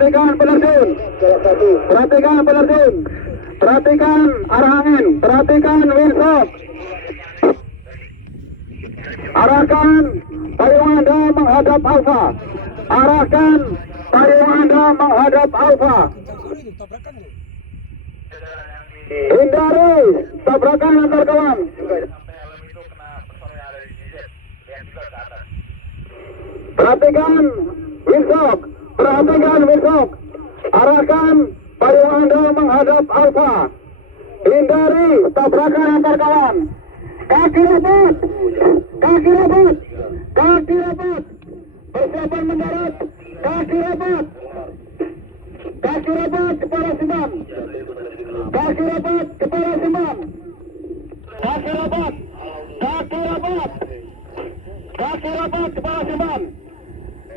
Perhatikan penerjun. Perhatikan penerjun. Perhatikan arah angin. Perhatikan windsock. Arahkan payung Anda menghadap Alfa. Arahkan payung Anda menghadap Alfa. Hindari tabrakan antar kawan. Perhatikan windsock. Perhatikan windsock. Arahkan payung Anda menghadap Alfa. Hindari tabrakan antar kawan. Kaki rapat. Kaki rapat. Kaki rapat. Persiapan mendarat. Kaki rapat. Kaki rapat kepala simpan. Kaki rapat kepala simpan. Kaki rapat. Kaki rapat. Kaki rapat kepala simpan.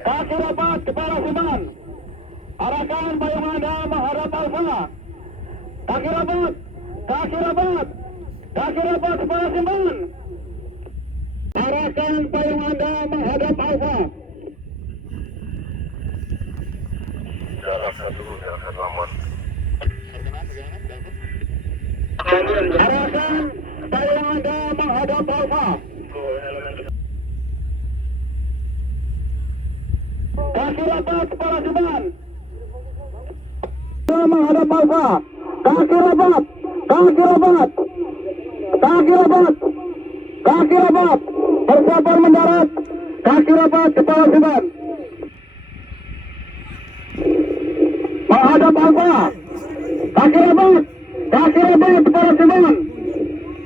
Kaki rapat kepala simpan. Arahkan payung Anda menghadap Alfa. Kaki rapat. Kaki rapat. Kaki rapat kepala simpan. Arahkan payung Anda menghadap Alfa. Jarak satu aman. Arahkan payung Anda menghadap Alfa. Kaki rapat kepala simpan. Menghadap Alfa. Kaki rapat. Kaki rapat. Kaki rapat. Kaki rapat. Persiapan mendarat. Kaki rapat kepala simpan. Menghadap Alfa. Kaki rapat. Kaki rapat kepala simpan.